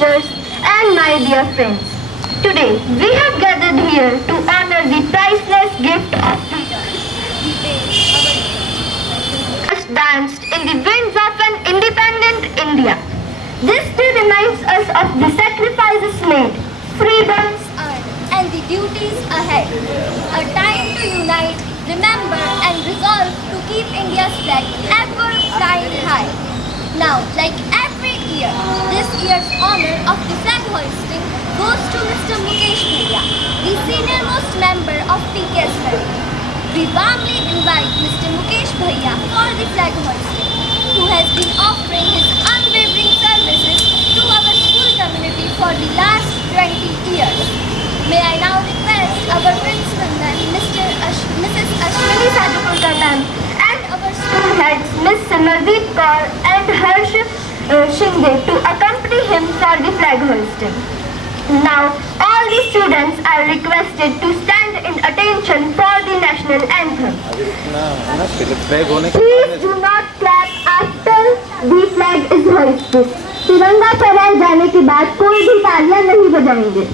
teachers, and my dear friends. Today, we have gathered here to honor the priceless gift of freedom. Just danced in the winds of an independent India. This day reminds us of the sacrifices made, freedoms earned, and the duties ahead. A time to unite, remember, and resolve to keep India's flag ever flying high. Now, like every year, this year's honor of the flag hoisting goes to Mr. Mukesh Bhaiya, the senior most member of PKSL. We warmly invite Mr. Mukesh Bhaiya for the flag hoisting, who has been offering his unwavering services to our school community for the last 20 years. May I now request our principal ma'am, Mrs. Ashwini Sadhupurkar ma'am, and our school heads, Ms. Simardeep Kaur and Harsh Shinde, to accompany him for the flag hoisting. Now, all the students are requested to stand in attention for the national anthem. Please do not clap after the flag is hoisted. तिरंगा फहराए जाने के बाद कोई भी तालियां नहीं बजाएंगे.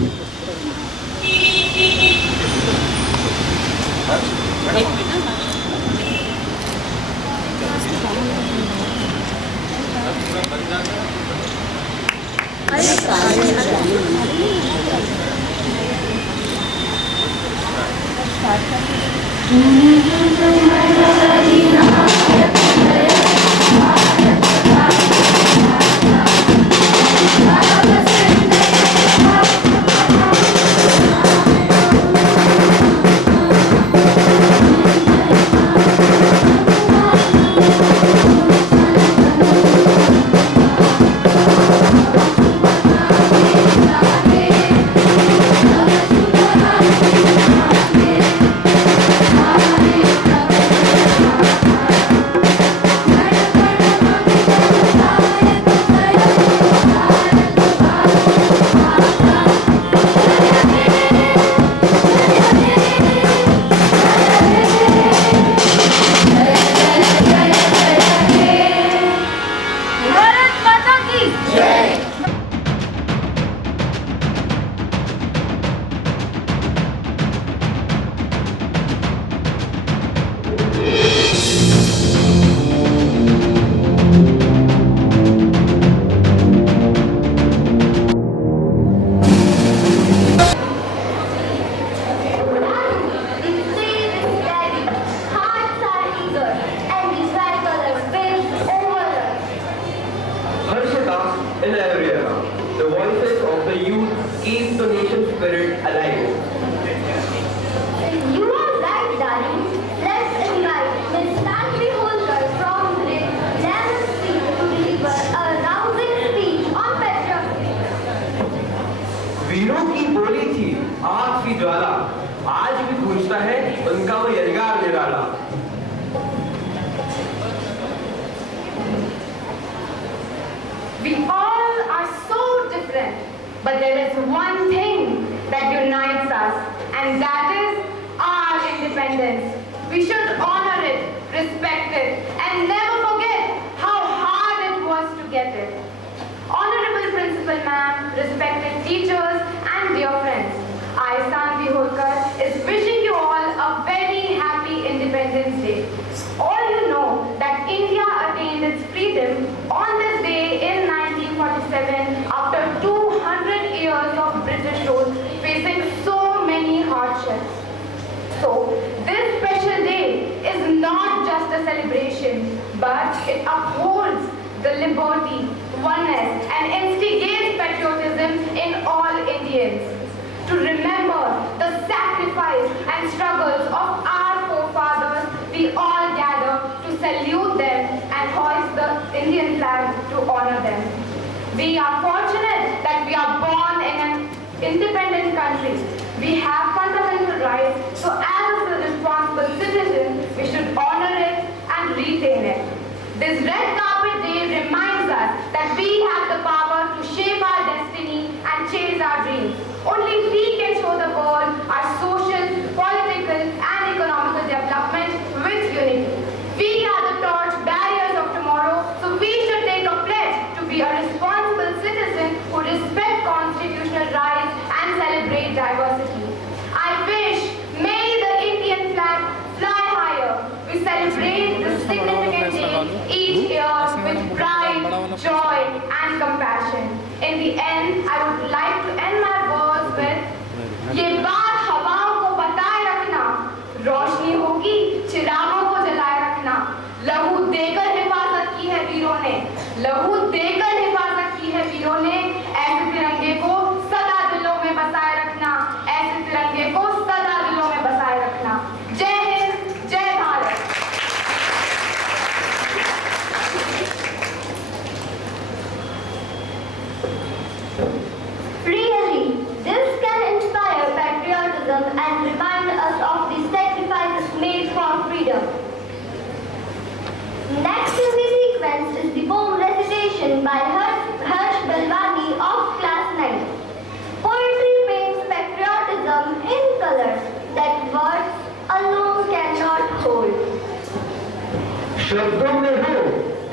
In every era, the voices of the youth keep the nation's spirit alive. You are right, darling. Let's invite Ms. Tanvi Holkar from grade 11C to deliver a rousing speech on patriotism. वीरों की बोली थी आग की ज्वाला, आज भी गूंजता है उनका वो यलगार निराला. We all are so different, but there is one thing that unites us, and that is our independence. We should honor it, respect it, and never forget how hard it was to get it. Honorable Principal Ma'am, respected teachers, and dear friends, I, Tanvi Holkar, is wishing you all a very happy Independence Day. All you know that India attained its freedom on this day in 1947 after 200 years of British rule, facing so many hardships. So, this special day is not just a celebration, but it upholds the liberty, oneness, and instigates patriotism in all Indians. To remember the sacrifice and struggles of our forefathers, we all gather to salute them and hoist the Indian flag to honor them. We are fortunate that we are born in an independent country. We have fundamental rights, so as a responsible citizen, we should honor it and retain it. This red carpet day reminds us that we have the power to shape our destiny and chase our dreams. Only we can show the world our social, political, and economical development with unity. We are the torch bearers of tomorrow, so we should take a pledge to be a responsible citizen who respects celebrate this significant day each year with pride, joy, and compassion. In the end, I would like to end my words with ये बात हवाओं को बताए रखना, रोशनी होगी चिरागों को जलाए रखना, लहू देकर हिफाजत की है वीरों ने, लहू देकर हिफाजत की है वीरों ने, ऐसे तिरंगे को सदा दिलों में बसाए रखना, ऐसे तिरंगे को सदा दिलों में बसाए रखना। जय हिंद, जय Bharat. Really, this can inspire patriotism and remind us of the sacrifices made for freedom. Next in the sequence is the poem recitation by Harsh Balwani of class 9. Poetry paints patriotism in colors that words alone cannot hold. शब्दों में हो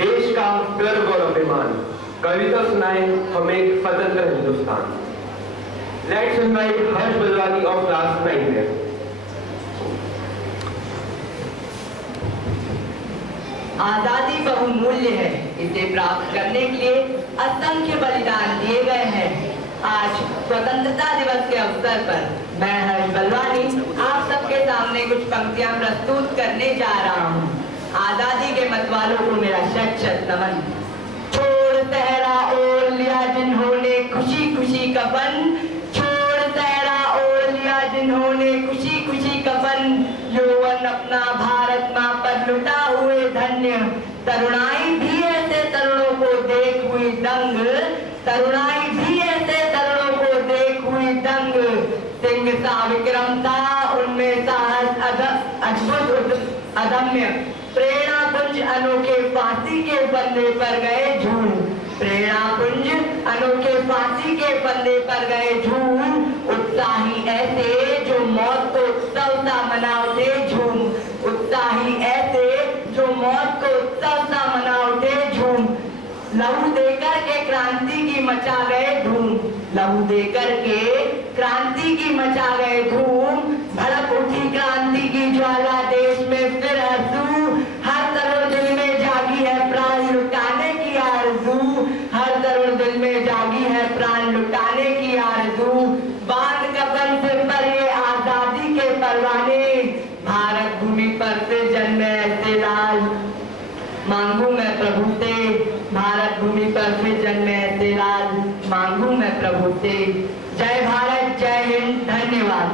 देश का गर्व और अभिमान, कविता सुनाए हमें एक स्वतंत्र Hindustan. Let's invite Harsh Balwani of class 9 there. आजादी बहुमूल्य है, इसे प्राप्त करने के लिए असंख्य बलिदान दिए गए हैं। आज स्वतंत्रता दिवस के अवसर पर मैं हर्ष बलवानी आप सबके सामने कुछ पंक्तियां प्रस्तुत करने जा रहा हूं। आजादी के मतवालों को मेरा शत शत नमन। छोड़ सहरा ओढ़ लिया जिन्होंने खुशी खुशी कफन, छोड़ सहरा ओढ़ लिया जिन्होंने खुशी खुशी कफन, यौवन अपना भारत माँ पर लुटा हुए धन्य, तरुणाई भी ऐसे तरुणों को देख हुई दंग, तरुणाई भी ऐसे तरुणों को देख हुई दंग, सिंह सा विक्रम था उनमें साहस अद्भुत अदम्य, प्रेरणा पुंज अनोखे फांसी के फंदे पर गए झूम, प्रेरणा पुंज अनोखे फांसी के फंदे पर गए झूम, उत्साही ऐसे जो मौत को उत्सव सा मना उठे झूम, उत्साही ऐसे जो मौत को उत्सव सा मना उठे झूम, लहू देकर के क्रांति की मचा गए धूम, लहू देकर के क्रांति की मचा गए धूम, भड़क उठी क्रांति की ज्वाला देश में फिर हंसू, हर तरुण दिल में जागी है प्राण लुटाने की आरज़ू, हर तरुण दिल में जागी है प्राण लुटाने की आरज़ू, बांध कफन से पर ये आजादी के परवाने, भारत भूमि पर से जन्मे ऐसे लाल, मांगू मैं प्रभु से, भारत भूमि पर से जन्मे ऐसे लाल, मांगू मैं प्रभु से। जय भारत, जय हिंद, धन्यवाद।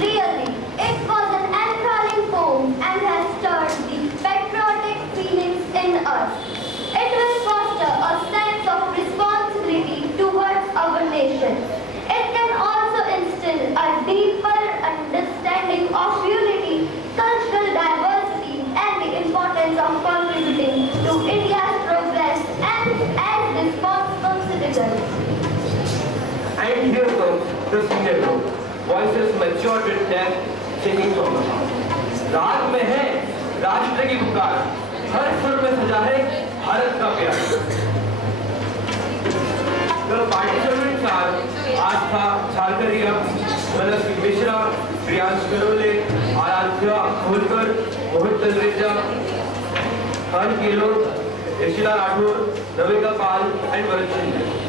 Really, it was an enthralling poem and has stirred the patriotic feelings in us. It will foster a sense of responsibility towards our nation. It can also instill a deeper understanding of unity, cultural diversity, and the importance of contributing to India's progress and as responsible citizens. And here comes the senior group, voices matured with depth, singing from the heart. राग में है राष्ट्र की पुकार, हर सुर में सजा है भारत का प्यार। The participants are Aastha झारकरिया, Manasvi Mishra, Priyansh Karole, Aaradhya Holkar, Mohit Talreja, her गेलोट, यशिला Rathore, Navika Pal and Varun Shinde.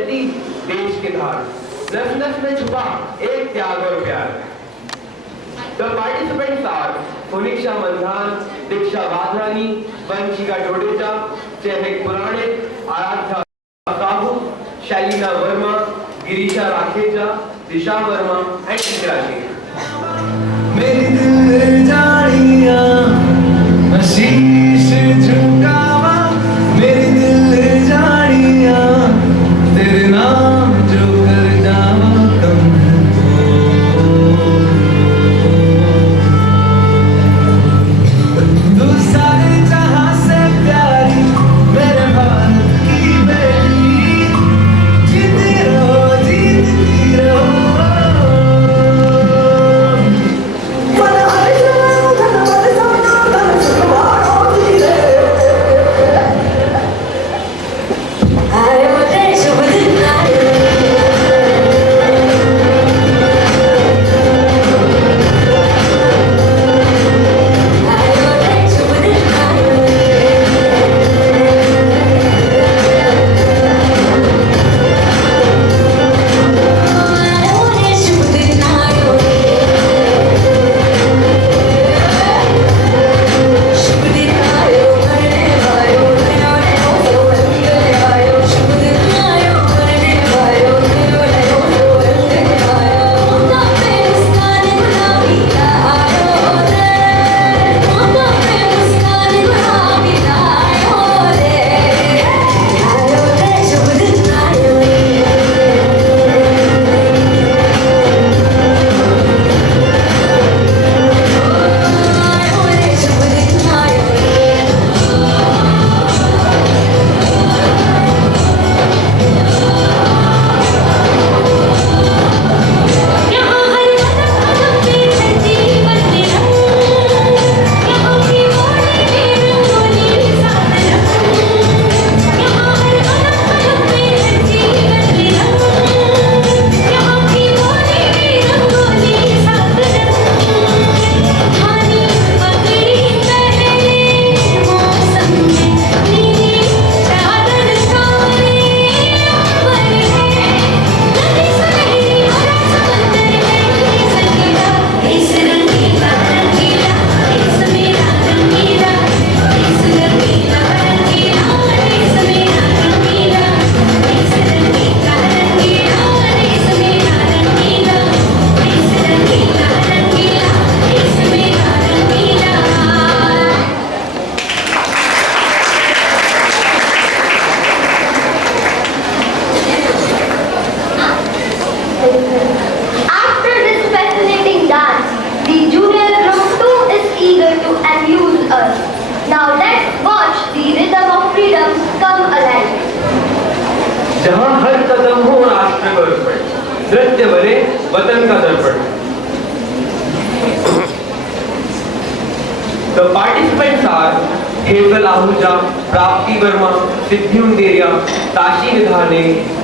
बहती देश की धार, नस नस में छुपा एक त्याग और प्यार। The participants are Phoenicia Mandhan, Diksha Vadhani, Vanshika Dodeja, Chehek Puranik, Aradhya Sahu, Shailina Verma, Girisha Rakheja, Disha Verma, and Indra Singh. मेरी दिल जानिया शीश झुकावा, मेरी दिल जानिया तेरे नाम जो कर जावा कम तू सारे जहां से प्यारी मेरे भारत की बेटी, जीती रहो जीतती रहो। After this fascinating dance, the junior group too is eager to amuse us. Now let's watch the rhythm of freedom come alive. जहाँ हर कदम हो राष्ट्र का अर्पण, नृत्य बने वतन का दर्पण। The participants are hazel Ahuja, प्राप्ति वर्मा, सिद्धि उंदेरिया, ताशी निधाने,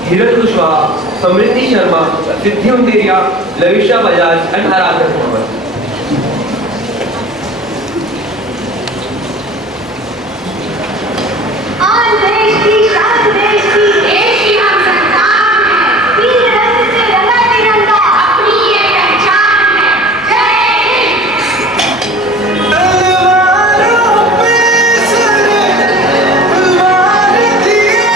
धीरज कुशवाहा, समृद्धि शर्मा, सिद्धि उंदेरिया, लविशा बजाज and आराधना मोहम्मद। आज देश की शान, देश की हम संतान हैं। वीर रक्त से रंगा तिरंगा अपनी ये पहचान है। जय हिंद। तलवारों पे सर तलवार दिए,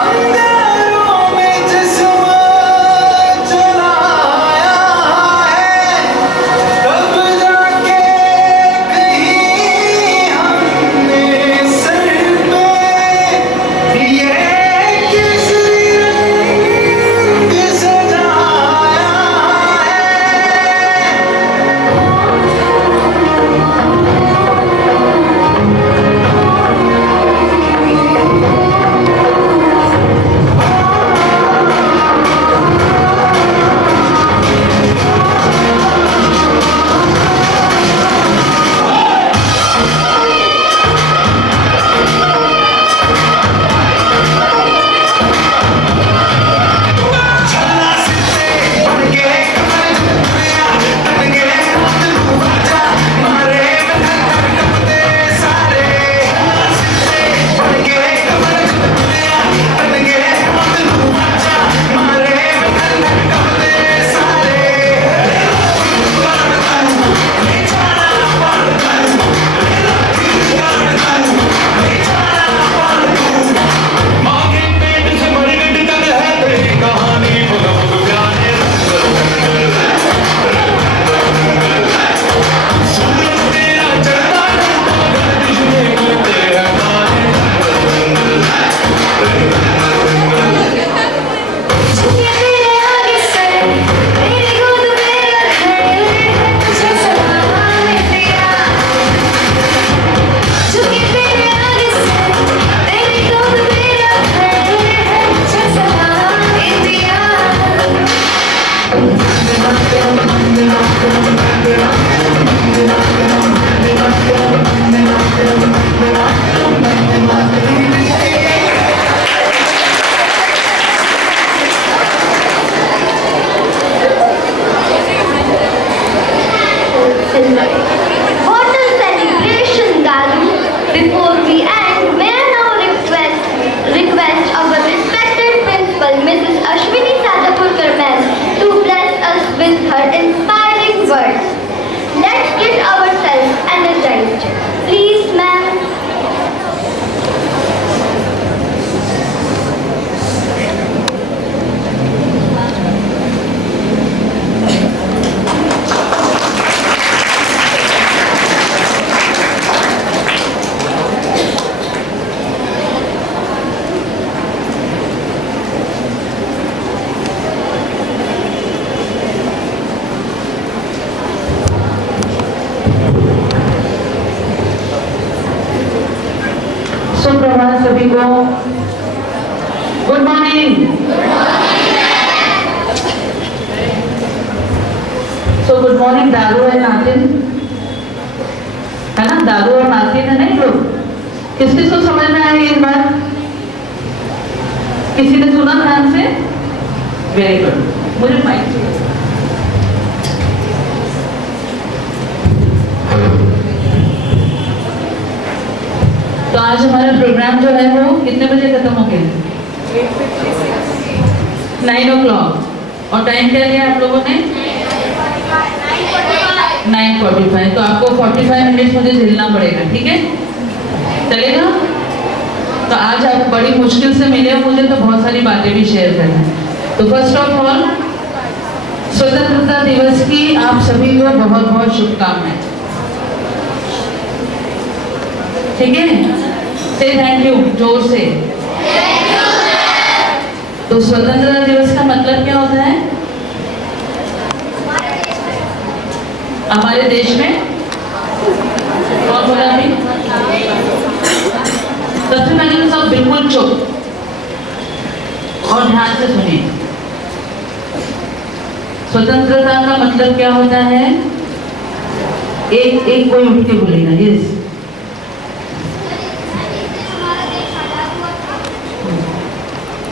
अंगारों में जज्बा जलाया है, तब जाके कहीं हमने सर पे good morning. So good morning दारू है नातिन, है ना? दारू और नातिन है ना लोग। किस किस को समझ में आई एक बार? किसी ने सुना ध्यान से? Very good. मुझे माइक चाहिए। तो आज हमारा प्रोग्राम जो है वो कितने बजे खत्म हो गया? 9 o'clock। और टाइम क्या लिया आप लोगों ने? 9:45। तो आपको 45 मिनट मुझे झेलना पड़ेगा, ठीक है? चलेगा? तो आज आप बड़ी मुश्किल से मिले हो मुझे, तो बहुत सारी बातें भी शेयर करना है। तो फर्स्ट ऑफ ऑल स्वतंत्रता दिवस की आप सभी को बहुत बहुत शुभकामनाएं, ठीक है? से थैंक यू जोर से। तो स्वतंत्रता दिवस का मतलब क्या होता है? हमारे देश में कौन बोला अभी? सबसे पहले तो सब बिल्कुल चुप और ध्यान से सुनिए। स्वतंत्रता का मतलब क्या होता है? एक एक कोई उठ के बोलेगा। यस,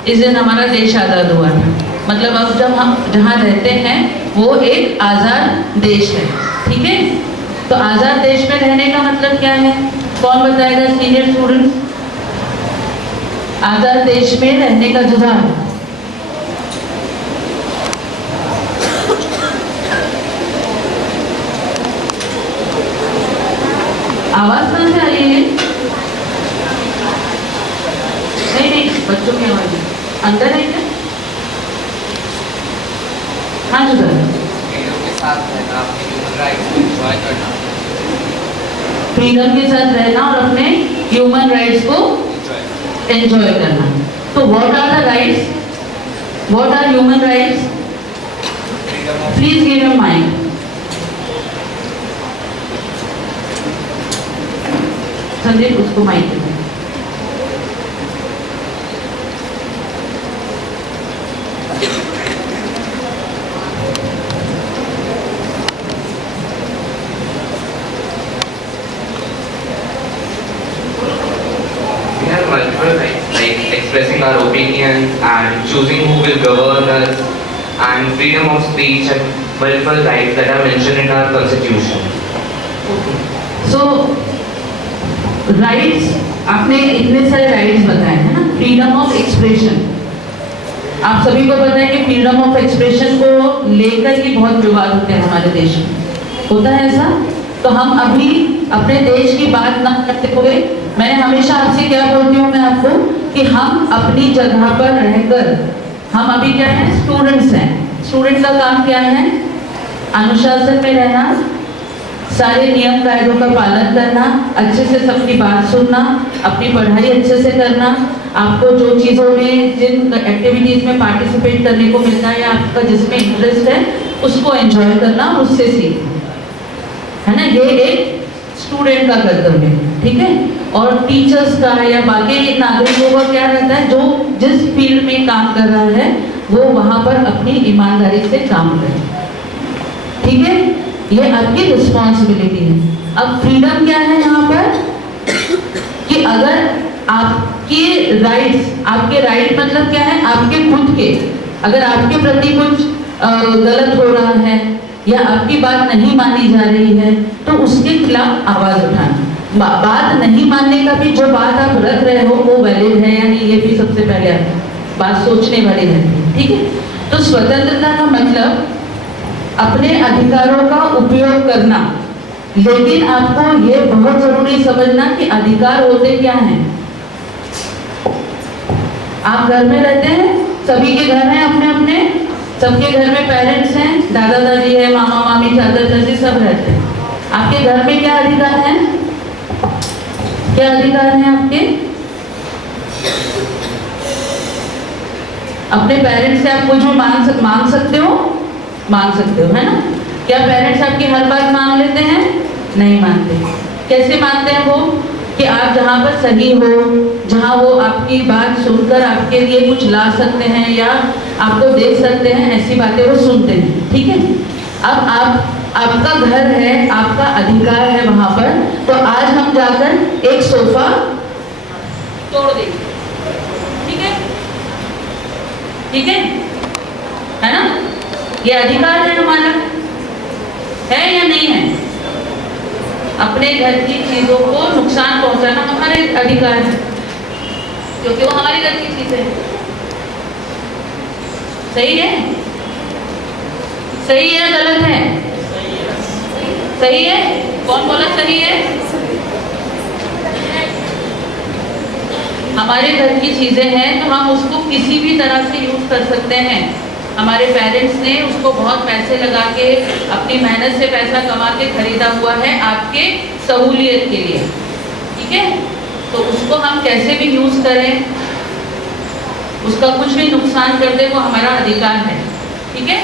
इस दिन हमारा देश आजाद हुआ था। मतलब अब जब हम जहाँ रहते हैं वो एक आजाद देश है, ठीक है? तो आजाद देश में रहने का मतलब क्या है? कौन बताएगा? Senior student. आजाद देश में रहने का जुझान। आवाज कहाँ से आ रही है? नहीं, बच्चों की आवाज अंदर है क्या? हाँ जुदा फ्रीडम के साथ रहना और अपने ह्यूमन राइट्स को एंजॉय करना। तो what are the rights? What are human rights? Please give your mic. Sandeep उसको माइक दे। like expressing our opinions and choosing who will govern us, and freedom of speech and multiple rights that are mentioned in our constitution. So rights, आपने इतने सारे rights बताए हैं ना। Freedom of expression, आप सभी को पता है कि फ्रीडम ऑफ एक्सप्रेशन को लेकर ही बहुत विवाद होते हैं हमारे देश में। होता है ऐसा? तो हम अभी अपने देश की बात ना करते हुए, मैंने हमेशा आपसे क्या बोलती हूँ मैं आपको, कि हम अपनी जगह पर रहकर, हम अभी क्या है? स्टूडेंट्स हैं। स्टूडेंट का काम क्या है? अनुशासन में रहना, सारे नियम कायदों का पालन करना, अच्छे से सबकी बात सुनना, अपनी पढ़ाई अच्छे से करना, आपको जो चीज़ों में, जिन एक्टिविटीज़ में पार्टिसिपेट करने को मिलता है या आपका जिसमें इंटरेस्ट है उसको एंजॉय करना, उससे सीखना, है ना? ये एक स्टूडेंट का कर्तव्य है, ठीक है? और टीचर्स का या बाकी नागरिकों का क्या रहता है? जो जिस फील्ड में काम कर रहा है वो वहाँ पर अपनी ईमानदारी से काम करे, ठीक है? ये आपकी रिस्पॉन्सिबिलिटी है। अब फ्रीडम क्या है यहाँ पर? कि अगर आपके राइट्स, आपके राइट मतलब क्या है? आपके खुद के, अगर आपके प्रति कुछ गलत हो रहा है या आपकी बात नहीं मानी जा रही है तो उसके खिलाफ आवाज उठाना। बात नहीं मानने का भी, जो बात आप रख रहे हो वो वैलिड है या नहीं, ये भी सबसे पहले बात सोचने वाली है, ठीक है? तो स्वतंत्रता का मतलब अपने अधिकारों का उपयोग करना, लेकिन आपको ये बहुत जरूरी समझना कि अधिकार होते क्या हैं। आप घर में रहते हैं, सभी के घर हैं अपने अपने, सबके घर में पेरेंट्स हैं, दादा दादी है, मामा मामी, चाचा चाची, सब रहते हैं। आपके घर में क्या अधिकार हैं? क्या अधिकार हैं आपके? अपने पेरेंट्स से आप कुछ भी मांग सकते हो, है ना? क्या पेरेंट्स आपकी हर बात मान लेते हैं? नहीं मानते। कैसे मानते हैं वो? कि आप जहाँ पर सही हो, जहाँ वो आपकी बात सुनकर आपके लिए कुछ ला सकते हैं या आपको दे सकते हैं, ऐसी बातें वो सुनते हैं। ठीक है, अब आपका घर है, आपका अधिकार है वहाँ पर, तो आज हम जाकर एक सोफा तोड़ देंगे। ठीक है, ठीक है ना? ये अधिकार है हमारा, है या नहीं है? अपने घर की चीजों को नुकसान पहुंचाना हमारा अधिकार है, क्योंकि वो हमारे घर की चीजें हैं। सही है? सही है गलत है? सही है? कौन बोला सही है? हमारे घर की चीजें हैं तो हम उसको किसी भी तरह से यूज कर सकते हैं। हमारे पेरेंट्स ने उसको बहुत पैसे लगा के, अपनी मेहनत से पैसा कमा के खरीदा हुआ है आपके सहूलियत के लिए। ठीक है, तो उसको हम कैसे भी यूज करें, उसका कुछ भी नुकसान कर दे, वो हमारा अधिकार है। ठीक है।